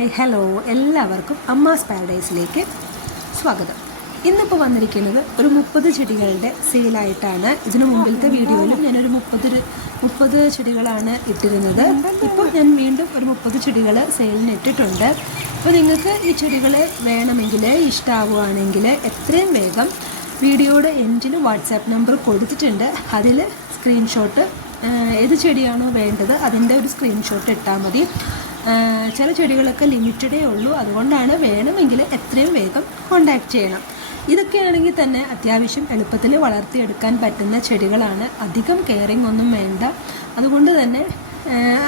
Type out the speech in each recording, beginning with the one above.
Hi hello എല്ലാവർക്കും അമ്മാസ് പാരഡൈസിലേക്ക് സ്വാഗതം. ഇന്നിപ്പോൾ വന്നിരിക്കുന്നത് ഒരു 30 ചെടികളുടെ സെയിലായിട്ടാണ്. ഇതിനു മുമ്പിലത്തെ വീഡിയോയിലും ഞാനൊരു 30 ചെടികളാണ് ഇട്ടിരുന്നത്. ഇപ്പോൾ ഞാൻ വീണ്ടും ഒരു 30 ചെടികൾ സെയിലിന് ഇട്ടിട്ടുണ്ട്. അപ്പോൾ നിങ്ങൾക്ക് ഈ ചെടികൾ വേണമെങ്കിൽ ഇഷ്ടമാവുകയാണെങ്കിൽ എത്രയും വേഗം വീഡിയോയുടെ എൻഡിൽ വാട്സാപ്പ് നമ്പർ കൊടുത്തിട്ടുണ്ട്. അതിൽ സ്ക്രീൻഷോട്ട് ഏത് ചെടിയാണോ വേണ്ടത് അതിൻ്റെ ഒരു സ്ക്രീൻഷോട്ട് ഇട്ടാൽ മതി. ചില ചെടികളൊക്കെ ലിമിറ്റഡേ ഉള്ളൂ, അതുകൊണ്ടാണ് വേണമെങ്കിൽ എത്രയും വേഗം കോണ്ടാക്ട് ചെയ്യണം. ഇതൊക്കെയാണെങ്കിൽ തന്നെ അത്യാവശ്യം എളുപ്പത്തിൽ വളർത്തിയെടുക്കാൻ പറ്റുന്ന ചെടികളാണ്. അധികം കെയറിങ് ഒന്നും വേണ്ട, അതുകൊണ്ട് തന്നെ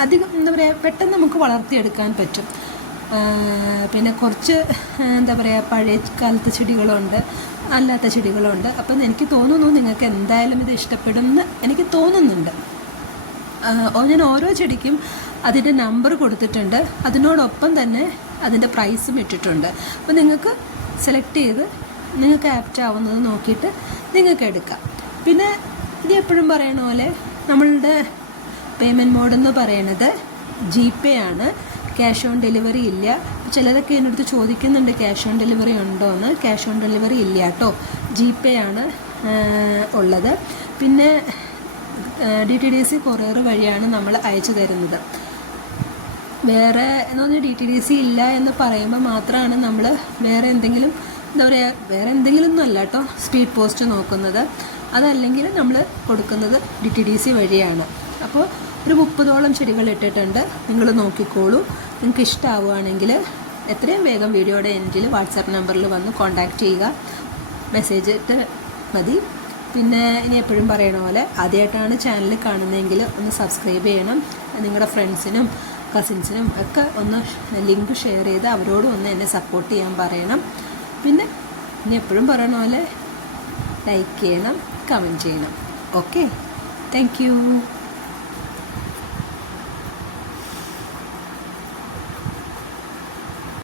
അധികം എന്താ പറയുക പെട്ടെന്ന് നമുക്ക് വളർത്തിയെടുക്കാൻ പറ്റും. പിന്നെ കുറച്ച് എന്താ പറയുക പഴയ കാലത്തെ ചെടികളുണ്ട്, അല്ലാത്ത ചെടികളുണ്ട്. അപ്പം എനിക്ക് തോന്നുന്നു നിങ്ങൾക്ക് എന്തായാലും ഇത് ഇഷ്ടപ്പെടുമെന്ന് എനിക്ക് തോന്നുന്നുണ്ട്. ഞാൻ ഓരോ ചെടിക്കും അതിൻ്റെ നമ്പർ കൊടുത്തിട്ടുണ്ട്, അതിനോടൊപ്പം തന്നെ അതിൻ്റെ പ്രൈസും ഇട്ടിട്ടുണ്ട്. അപ്പോൾ നിങ്ങൾക്ക് സെലക്ട് ചെയ്ത് നിങ്ങൾക്ക് ആപ്റ്റ് ആവുന്നത് നോക്കിയിട്ട് നിങ്ങൾക്ക് എടുക്കാം. പിന്നെ ഇത് എപ്പോഴും പറയണ പോലെ നമ്മളുടെ പേയ്മെൻറ്റ് മോഡ് എന്ന് പറയണത് GPay ആണ്. ക്യാഷ് ഓൺ ഡെലിവറി ഇല്ല. ചിലതൊക്കെ എന്നടുത്ത് ചോദിക്കുന്നുണ്ട് ക്യാഷ് ഓൺ ഡെലിവറി ഉണ്ടോ എന്ന്. ക്യാഷ് ഓൺ ഡെലിവറി ഇല്ല കേട്ടോ, GPay ആണ് ഉള്ളത്. പിന്നെ DTDC കൊറിയർ വഴിയാണ് നമ്മൾ അയച്ചു തരുന്നത്. വേറെ എന്ന് പറഞ്ഞാൽ DTDC ഇല്ല എന്ന് പറയുമ്പോൾ മാത്രമാണ് നമ്മൾ വേറെ എന്തെങ്കിലും എന്താ പറയുക വേറെ എന്തെങ്കിലും ഒന്നും അല്ല കേട്ടോ സ്പീഡ് പോസ്റ്റ് നോക്കുന്നത്. അതല്ലെങ്കിൽ നമ്മൾ കൊടുക്കുന്നത് DTDC വഴിയാണ്. അപ്പോൾ ഒരു 30ഓളം ചെടികൾ ഇട്ടിട്ടുണ്ട്, നിങ്ങൾ നോക്കിക്കോളൂ. നിങ്ങൾക്ക് ഇഷ്ടമാവുകയാണെങ്കിൽ എത്രയും വേഗം വീഡിയോയുടെ എൻഡിൽ വാട്സാപ്പ് നമ്പറിൽ വന്ന് കോൺടാക്റ്റ് ചെയ്യുക, മെസ്സേജ് ഇട്ട് മതി. പിന്നെ ഇനി എപ്പോഴും പറയണ പോലെ ആദ്യമായിട്ടാണ് ചാനൽ കാണുന്നതെങ്കിൽ ഒന്ന് സബ്സ്ക്രൈബ് ചെയ്യണം. നിങ്ങളുടെ ഫ്രണ്ട്സിനും കസിൻസിനും ഒക്കെ ഒന്ന് ലിങ്ക് ഷെയർ ചെയ്ത് അവരോടും ഒന്ന് എന്നെ സപ്പോർട്ട് ചെയ്യാൻ പറയണം. പിന്നെ ഇനി എപ്പോഴും പറയണ പോലെ ലൈക്ക് ചെയ്യണം, കമൻറ്റ് ചെയ്യണം. Okay, thank you.